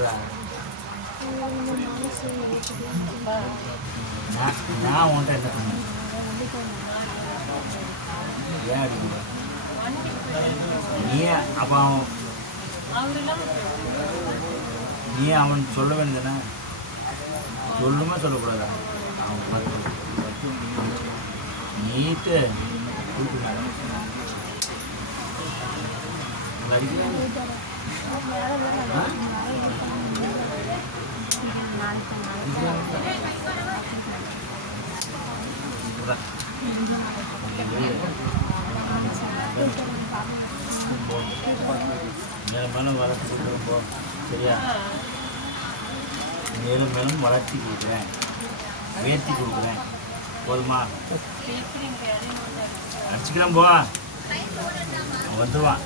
நான் நான் உன்ட்ட என்ன ஏன் அடிக்கிற நீ அப்போ அவன் நீ அவன் சொல்ல வேண்டியதானே சொல்லுமே சொல்லக்கூடாதா அவன் பார்த்து நீட்டு அடிக்கிறேன் மேலும் மேலும் வளர்த்து கொடுக்குறேன் போ சரியா மேலும் மேலும் வளர்ச்சி கொடுக்குறேன் உயர்த்தி கொடுக்குறேன் போதுமா அடிச்சுக்கலாம் போ வந்துடுவான்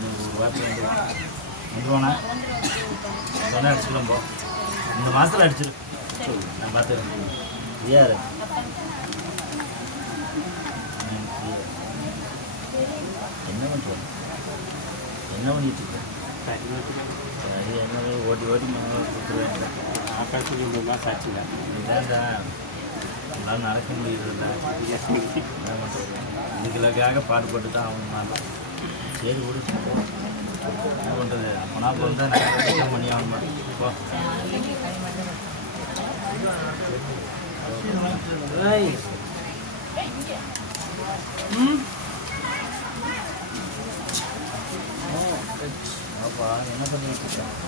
ஒரு வாரத்தில் வந்துடுவான் வந்துடுவானா வேணா அடிச்சுக்கலாம் போ இந்த மாதத்தில் அடிச்சிரு. நான் பார்த்துக்கிறேன் ஃப்ரீயாக என்ன பண்ணுறோம் என்ன பண்ணிட்டு இருக்க? சரி என்ன ஓட்டி ஓட்டி மங்க கொடுத்துருவேன் ஆகாஷுக்கு இந்த மாதிரி சாட்சிங்க இதான்டா நடக்க முடியுதுல்ல என்ன பண்ணுறது இதுகளுக்காக பாடுபட்டு தான் ஆகணும் சரி விடு என்ன பண்ணுறது அப்பனா பிறந்தா நான் கஷ்டம் பண்ணி ஆகணும் போ அப்பா என்ன பண்ணிட்டு இருக்க